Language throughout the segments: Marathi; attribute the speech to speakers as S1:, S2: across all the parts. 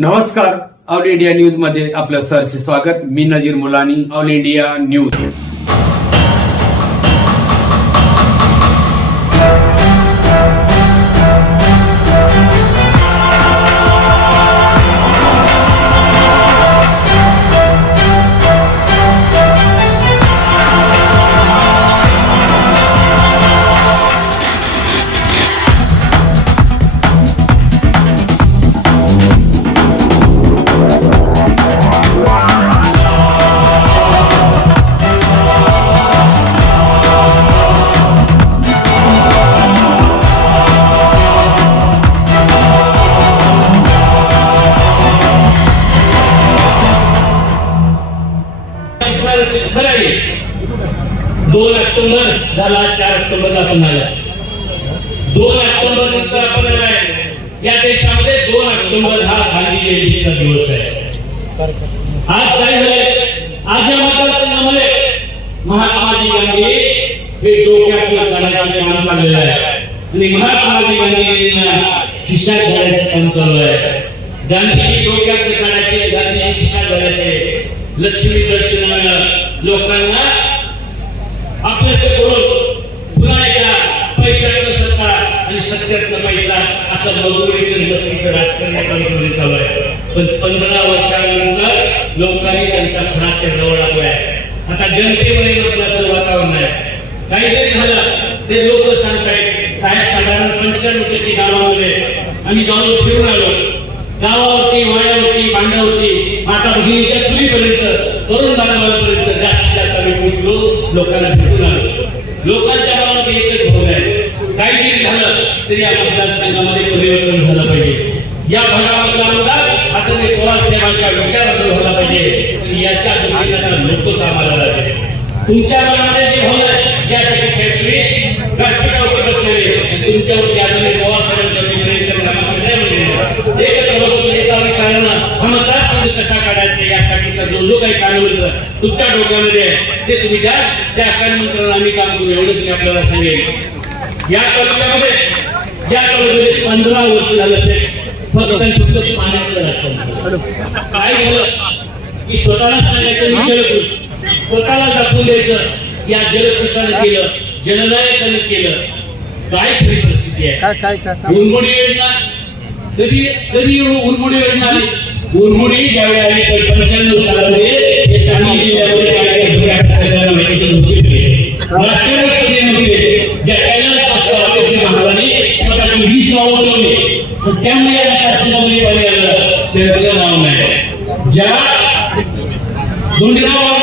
S1: नमस्कार ऑल इंडिया न्यूजमध्ये आपलं सरसे स्वागत. मी
S2: Nazir Mulani all India news. महात्माजी गांधी हे डोक्यातलं काढायचं काम चाललेलं आहे. आणि महात्माजी गांधींना खिशात घालायचं काम चालू आहे. गांधीजी डोक्यातलं काढायचे गांधीजी खिशात घालायचे. लक्ष्मी दर्शनानं लोकांना आपल्यास करून पुन्हा एकदा पैशाचं सत्ता आणि सत्यातलं पैसा असं मजुरीचं बस्तीचं राजकारण चालू आहे. पण पंधरा वर्षानंतर लोकांनी त्यांचा खराच्या जवळ आलाय. आता जनतेमध्ये मतदाचं वातावरण आहे. काहीतरी झालं. ते लोक सांगतायत साहेब साधारण पंच्याण्णव टक्के गावामध्ये आम्ही जाऊन फिरून आलो. गावावरती वाड्यावरती बांधावरती माता भगिनीच्या चुलीपर्यंत तरुण बांधवांपर्यंत जास्तीत जास्त आम्ही पोहोचलो लोकांना फिरून आलो. लोकांच्या गावामध्ये एकच भाग आहे. काहीतरी झालं तरी या मतदारसंघामध्ये परिवर्तन झालं पाहिजे. या भागामधला आमदार आता ते पवार साहेबांच्या विचारातून झाला पाहिजे म्हणजे याच्या दृष्टीने लोक कामाला लागले. तुमच्या मनामध्ये जे होणार आहे यासाठी शेतकरी व्यासपीठावरती बसलेले तुमच्यावरती आदरणीय पवार साहेबांच्या एकत्र बसून एका विचारानं कसा काढायचा यासाठीचा जो जो काही कानून तुमच्या डोक्यामध्ये आहे ते तुम्ही द्या त्या कानून आम्ही काम करू. एवढं तुम्ही आपल्याला सांगेल या तालुक्यामध्ये या तालुक्यामध्ये पंधरा वर्ष झालं असेल. फक्त आणि फक्त पाण्याचं राजकारण. काय झालं? स्वतःला सांगायचं मी जलकृष स्वतःला दाखवून द्यायचं या जलकृषानं केलं जननायकानं केलं. काय खरी परिस्थिती आहे? उरमुडी योजना? कधी कधी उरमुडी योजना? आली उरमुडी ज्यावेळी आली तर पंच्याण्णव सालामध्ये हे सांगली जिल्ह्यामध्ये काय काय घडले आपल्या सगळ्यांना माहिती नव्हती राष्ट्रपती नव्हते ज्या त्यामुळे या मतदारसंघामध्ये पाणी आलं. त्यांचं नाव नाही. ज्या गुंडगाव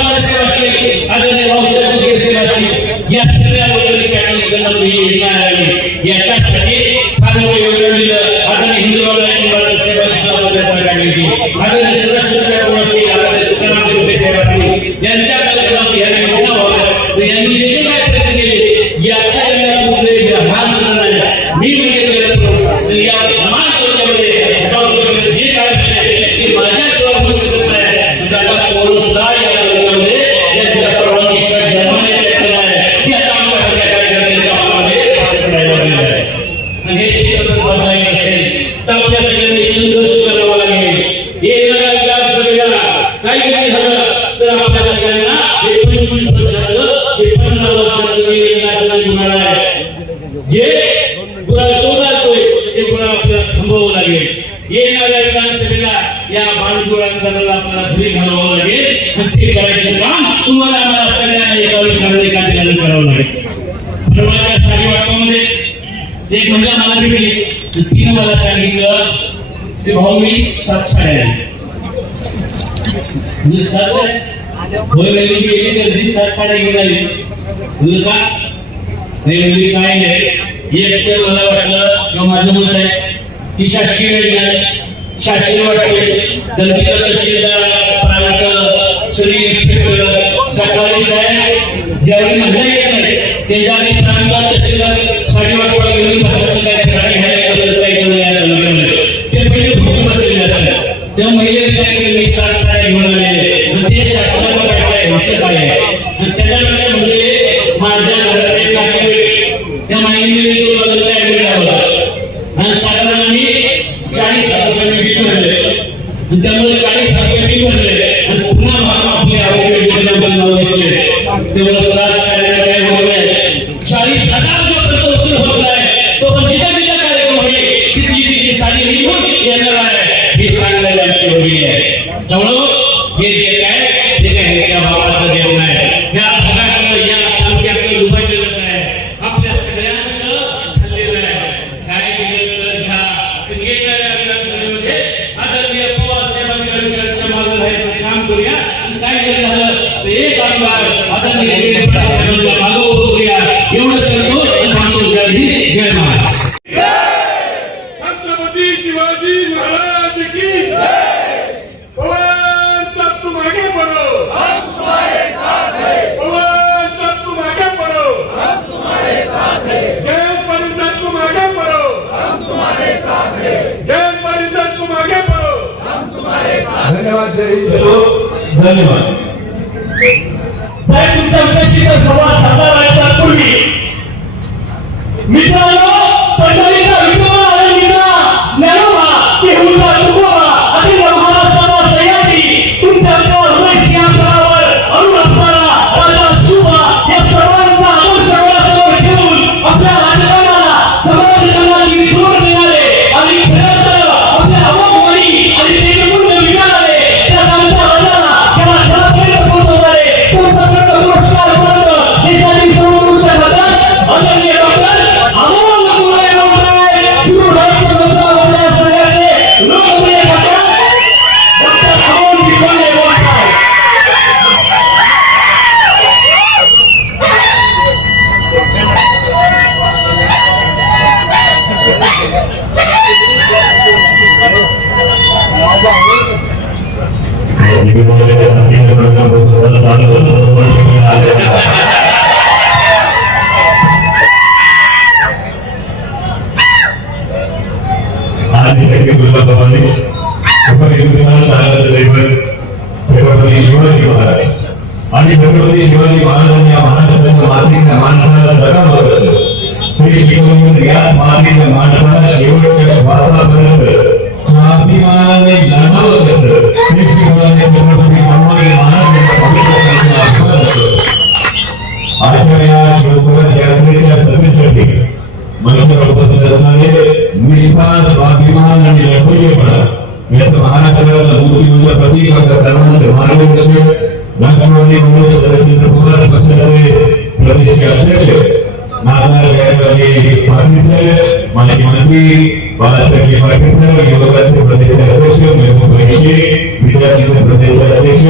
S2: परवाच्या साडी वाटपामध्ये एक महिला मला भेटली तिने मला सांगितलं की भाऊ मी सात साड्या म्हणजे सात साड्या? होय मी गेली सात साड्या घेऊन आली. का? नाही म्हणजे काय नाही. एक तर मला वाटलं किंवा माझं मत आहे की शासकीय योजना शासकीय वाटते गणपतीला तहसीलदार प्रांत सगळी इन्स्पेक्टर सरकारी साहेब ज्यावेळी म्हणजे त्याच्याने प्रांतात तहसीलदार साडी वाटपाला गेली बसत काय साडी घ्यायला बसत काय ते पहिले बसलेले असतात महिलेने सांगितले मी सात साड्या घेऊन आलेले ते शासनाला करायचं काय आहे तर त्याच्यापेक्षा म्हणजे
S3: साथ हैं जय परिषद तुम आगे बढ़ो
S2: धन्यवाद जय हिंद. धन्यवाद. साहेब तुमच्या विषयाशी संवाद साधला
S4: आदिशक्ती गुरुबाबांनी छत्रपती हिंदुस्थान दैवत छत्रपती शिवाजी महाराज आणि छत्रपती शिवाजी महाराजांनी या महाराष्ट्राच्या मातीच्या माणसाला जगा बघत हे शिकवून याच मातीच्या माणसाला शेवटच्या श्वासापर्यंत स्वाभिमानाने लढावत असत हे शिकवणारे छत्रपती संभाजी महाराज यांचा पवित्र संकल्प आशीर्वाद असतो आजच्या या शिवस्वराज यात्रेच्या सभेसाठी मंचावर उपस्थित असणारे निष्ठा स्वाभिमान आणि लढवयेपणा याचं महाराष्ट्राला मूर्तीमंत प्रतीक आपल्या सर्वांचे मार्गदर्शक राष्ट्रवादी काँग्रेस शरदचंद्र पवार पक्षाचे प्रदेश अध्यक्ष नागनाथ गायकवाडी पाटील साहेब माजी मंत्री बाळासाहेब पाटील साहेब युवकाचे प्रदेश अध्यक्ष महबूब पैशे विद्यार्थीचे प्रदेश अध्यक्ष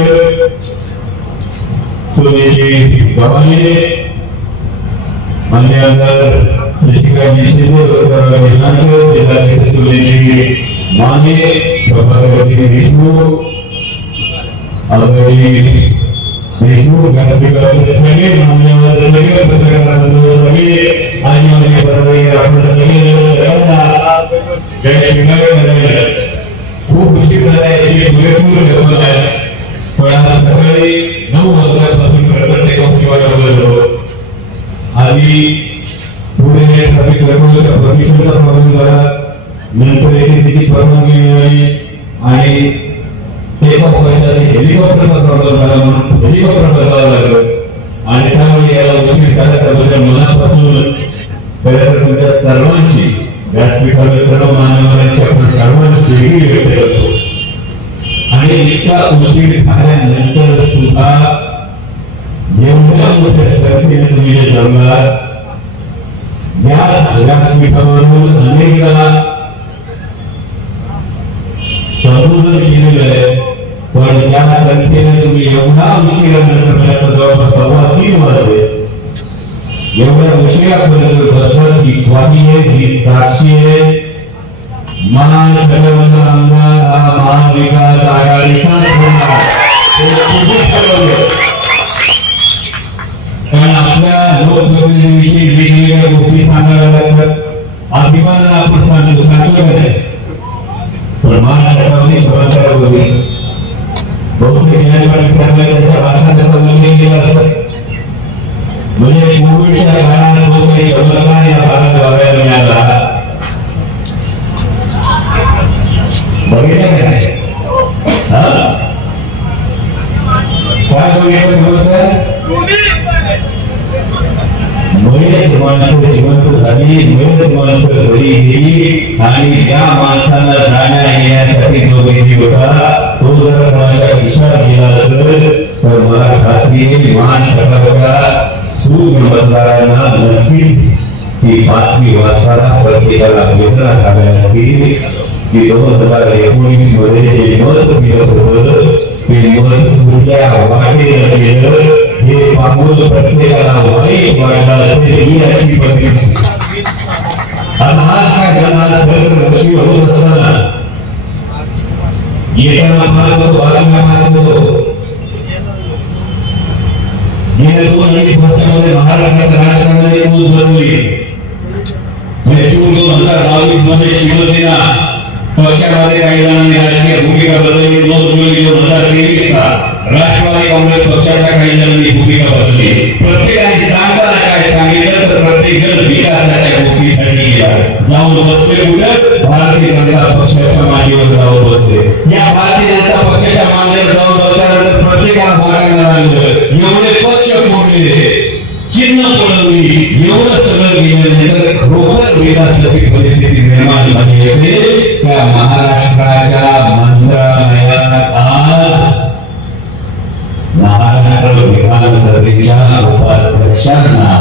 S4: सुनीलजी गव्हाणे मान्य आमदार माने सभापती देशमुख आदरणीय देशमुख सगळे मान्यवर सगळे सगळे आणि आपण सगळे जय खूप उशीर झाला याची पुरेपूर गरज आहे पण आज सकाळी नऊ वाजल्यापासून खरं टेकऑफ शिवाय बोललो आधी पुढे ट्रॅफिक कंट्रोलच्या परमिशनचा प्रॉब्लेम झाला नंतर एटीसीची परवानगी मिळाली आणि टेकऑफ व्हायचा हेलिकॉप्टरचा प्रॉब्लेम झाला म्हणून हेलिकॉप्टर बदलावं लागलं आणि त्यामुळे याला उशीर झाला त्याबद्दल मनापासून खरं तर तुमच्या सर्वांची व्यासपीठावर सर्व मान्यवरांची आपण सर्वांची देही व्यक्त करतो आणि इतका उशीर झाल्यानंतर सुद्धा एवढ्या मोठ्या संख्येने तुम्ही जे जमलात याच व्यासपीठावरून अनेकदा संबोधन केलेलं आहे. पण ज्या संख्येने तुम्ही एवढा उशिरानंतर म्हणजे जवळपास सव्वा तीन वाजले एवढ्या उशिरापर्यंत बसणार की ग्वाही आहे ही साक्षी आहे मान आमदार हा महाविकास कारण आपल्या लोकप्रतिनिधीविषयी वेगवेगळ्या गोष्टी सांगाव्या लागतात अभिमानाला आपण सांगतो सांगतो पण जबाबदार होती बहुतेक त्याच्या त्याचा उल्लेख केला असत म्हणजे कोविडच्या काळात जो काही या भागात बघायला मिळाला बघितलं का नाही? हा? काय बघितलं चमत्कार मयत माणसं जिवंत झाली माणसं घरी गेली आणि त्या माणसाला जाण्या येण्यासाठी जो निधी होता तो जर कोणाच्या विचार केला असेल तर मला खात्री आहे मान प्रकारच्या सूर नक्कीच ही बातमी वाचताना प्रत्येकाला वेदना झाल्या असतील की दोन हजार एकोणीसमध्ये जे मत दिलं होतं ते मत उद्या वाटेल गेलं हे पाहून प्रत्येकाला वाईट वाटलं असेल ही याची परिस्थिती आणि आज काय झाला आज खरं वर्षी होत असताना येताना पाहत होतो बाजूला पाहत होतो गेल्या दोन अडीच वर्षामध्ये महाराष्ट्राच्या राजकारणाने मूल बनवली म्हणजे जून दोन हजार बावीसमध्ये शिवसेना पक्षामध्ये काही जणांनी राजकीय भूमिका बदलली. नऊ जुलै दोन हजार तेवीस ला राष्ट्रवादी काँग्रेस पक्षाच्या काही जणांनी भूमिका बदलली. प्रत्येकाने सांगताना काय सांगितलं तर प्रत्येक जण विकासाच्या गोष्टीसाठी गेला. जाऊन बसले कुठं भारतीय जनता पक्षाच्या मांडीवर जाऊन बसले. या भारतीय जनता पक्षाच्या मांडीवर जाऊन बसल्यानंतर प्रत्येकाला बोलायला लागलं एवढे पक्ष मोडले चिन्ह पळवली एवढं सगळं गेल्यानंतर खरोखर विकासाची परिस्थिती निर्माण झाली असेल. त्या महाराष्ट्राच्या मंत्रालयात आज महाराष्ट्र विधानसभेच्या उपाध्यक्षांना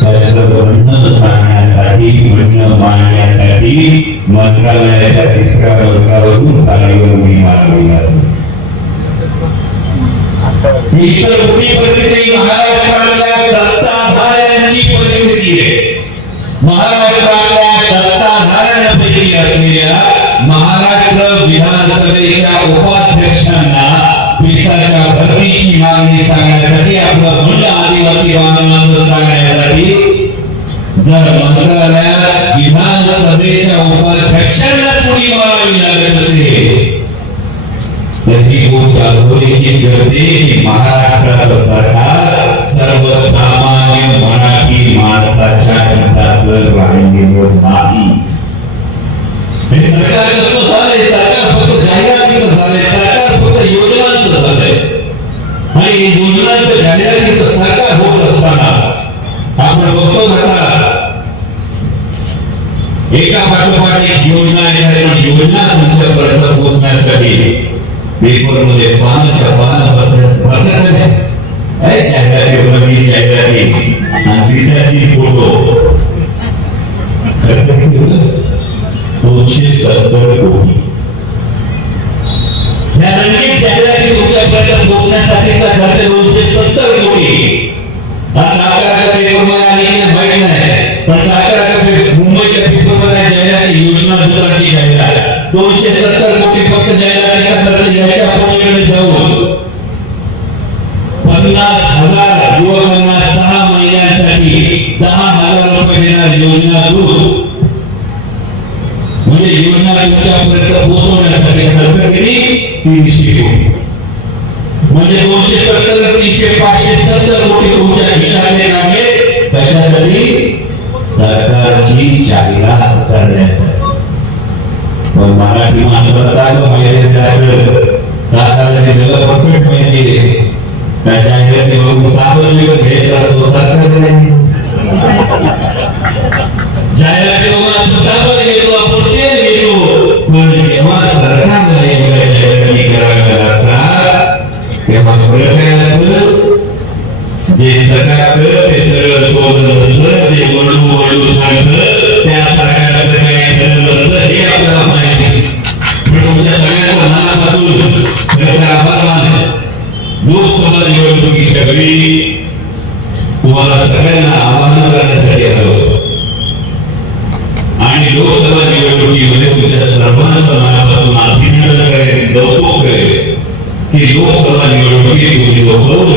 S4: त्याचं वर्णन सांगण्यासाठी म्हणणं मांडण्यासाठी मंत्रालयाच्या तिसऱ्या मजल्यावरून चालीवर मी मारली लागली ही तर मोठी परिस्थिती महाराष्ट्रातल्या सत्ताधाऱ्यांची परिस्थिती आहे महाराष्ट्रातल्या सत्ताधाऱ्यांपैकी असलेल्या महाराष्ट्र विधानसभेच्या उपाध्यक्षांना देशाच्या भरतीची मागणी सांगण्यासाठी आपलं म्हणणं आदिवासी बांधवांचं सांगण्यासाठी जर मंत्रालयात विधानसभेच्या उपाध्यक्षांना मारावी लागत असेल अधोरेखित करते महाराष्ट्राचं सरकार सर्वसामान्य मराठी माणसाच्या हिताचं राहिलेलं नाही. हे सरकार कसं झालंय? सरकार फक्त जाहिरातीचं झालंय. सरकार फक्त योजनांचं झालंय. आणि योजनांचं जाहिरातीचं सरकार होत असताना आपण बघतो आता एका पाठोपाठ एक योजना येत आहे योजना तुमच्यापर्यंत पोहोचण्यासाठी पेपरमध्ये पानाच्या पानं भरत भरत आहे जाहिराती जाहिराती आणि तिसऱ्याची फोटो खर्च किती होईल? दोनशे सत्तर कोटी या रंगीत जाहिराती तुमच्यापर्यंत पोहोचण्यासाठीचा खर्च दोनशे सत्तर कोटी हा साताऱ्याच्या पेपरमध्ये आली की नाही माहिती नाही पण साताऱ्याच्या पे- मुंबईच्या पेपरमध्ये जाहिराती योजना दुधाची जाहिरात दोनशे मोठी फक्त जाहिरातीचा खर्च याच्या पलीकडे जाऊन पन्नास हजार युवकांना सहा महिन्यांसाठी दहा हजार रुपये देणार योजना सुरू. म्हणजे योजना तुमच्यापर्यंत पोहोचवण्यासाठी खर्च किती? तीनशे कोटी. म्हणजे दोनशे सत्तर तीनशे पाचशे सत्तर कोटी तुमच्या खिशातले लागले कशासाठी सरकारची जाहिरात करण्यासाठी. पण मराठी माणसाला चांगलं माहिती आहे त्यात साताऱ्याचे परफेक्ट माहिती आहे त्याच्या जाहिराती बघून साबण He's also an European with the world.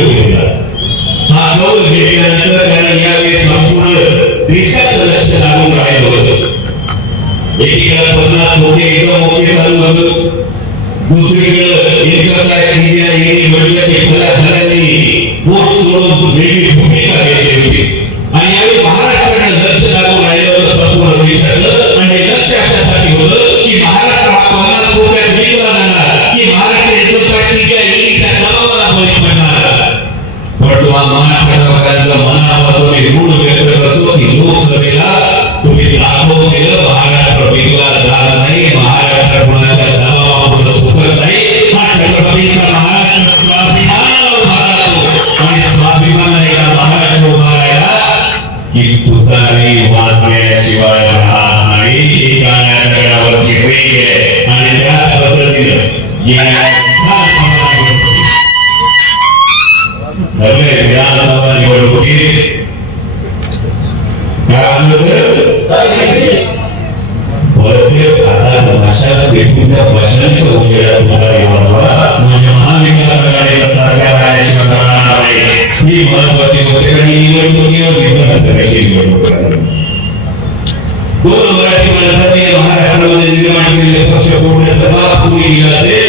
S4: परत आता भाषा भेटून भाषणांच्या म्हणजे महाविकास सरकार आल्याशिवाय करणार नाही ही महत्वाची गोष्ट आणि ही निवडणुकीवर निवडणूक आहे. दोन मराठी माणसांनी महाराष्ट्रामध्ये निर्माण केलेले पक्ष फोडण्याचं पाप पुरी असेल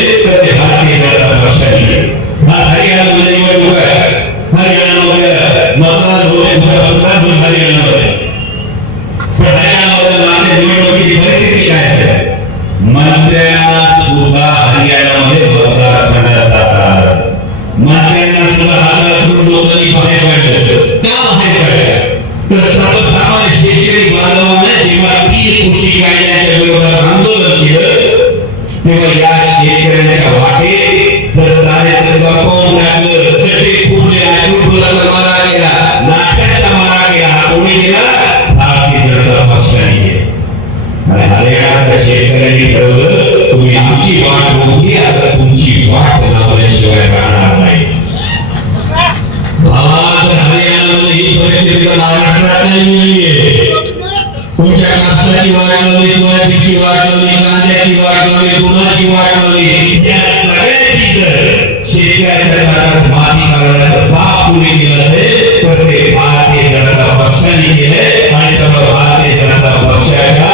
S4: कापसाची वाट लावली सोयाबीनची वाट लावली कांद्याची वाट लावली दुधाची वाट लावली या सगळ्याची जर शेतकऱ्याच्या हातात माती काढण्याचं पाप पुरी केलं असेल तर ते भारतीय जनता पक्षाने केले आणि त्यामुळे भारतीय जनता पक्षाच्या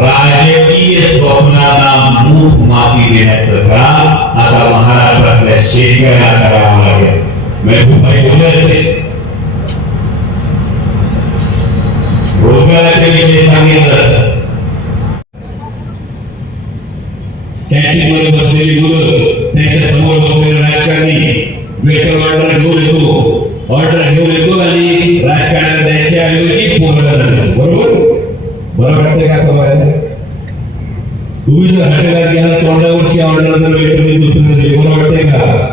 S4: राजकीय स्वप्नांना मूठ माती देण्याचं काम आता महाराष्ट्रातल्या शेतकऱ्यांना करावं लागेल मेहबूबाई बोलले असते रोजगाराच्या विषयी सांगितलं असतं. कॅन्टीनमध्ये बसलेली मुलं त्यांच्यासमोर बसलेले राजकारणी. वेटर ऑर्डर घेऊन येतो. ऑर्डर घेऊन येतो आणि राजकारणाला द्यायच्या ऐवजी पोहोचला देतो बरोबर? बरं वाटतंय का समाजाला तुम्ही जर हॉटेलात गेला तोंडावरची ऑर्डर जर वेटरने दुसऱ्याला दिली बरं वाटतंय का?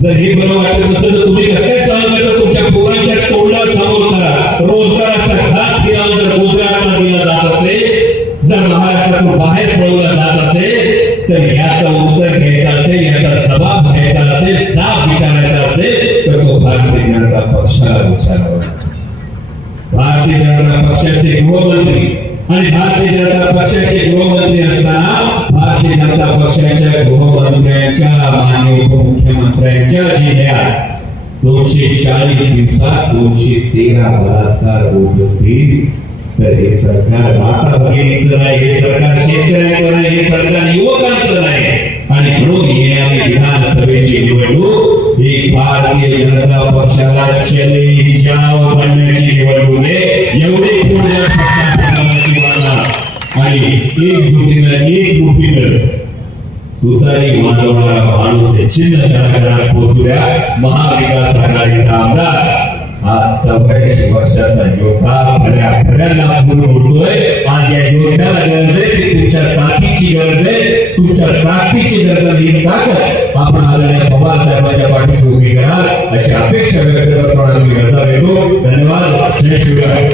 S4: जर हे बरं वाटत नसेल तर तुम्ही कसे काय सहन करता? तुमच्या पोरांच्या करा रोजगाराचा खास किराम जर गुजरातला दिला जात असेल जर महाराष्ट्रातून बाहेर पळवला जात असेल तर ह्याचं उत्तर घ्यायचं असेल याचा जबाब घ्यायचा असेल जाब विचारायचा असेल तर तो भारतीय जनता पक्षाला विचारावा. भारतीय जनता पक्षाचे गृहमंत्री आणि भारतीय जनता पक्षाचे गृहमंत्री असताना भारतीय जनता पक्षाच्या गृहमंत्र्यांच्या माननीय उपमुख्यमंत्र्यांच्या जिल्ह्यात दोनशे चाळीस दिवसात दोनशे तेरा बलात्कार होत असतील. तर हे सरकार माता भगिनीचं नाही हे सरकार शेतकऱ्यांचं नाही हे सरकार युवकांचं नाही. आणि म्हणून येणारी विधानसभेची निवडणूक ही भारतीय जनता पक्षाला चले जाव बनण्याची निवडणूक आहे. एवढी पूर्ण पक्षाची वाढणार आणि एक मुठीनं तुतारी वाजवणारा माणूस आहे. चिन्ह घराघरात पोचू द्या. महाविकास आघाडीचा आमदार आज चौऱ्याऐंशी वर्षाचा योद्धा खऱ्या खऱ्याला पूर्ण होतोय आज या योद्ध्याला गरज आहे ती तुमच्या साथीची गरज आहे तुमच्या ताकदीची गरज आहे. ताकद आपण आलेल्या पवार साहेबांच्या पाठीशी उभी कराल. अशी अपेक्षा व्यक्त करतो आणि मी रजा देतो. धन्यवाद. जय शिवराय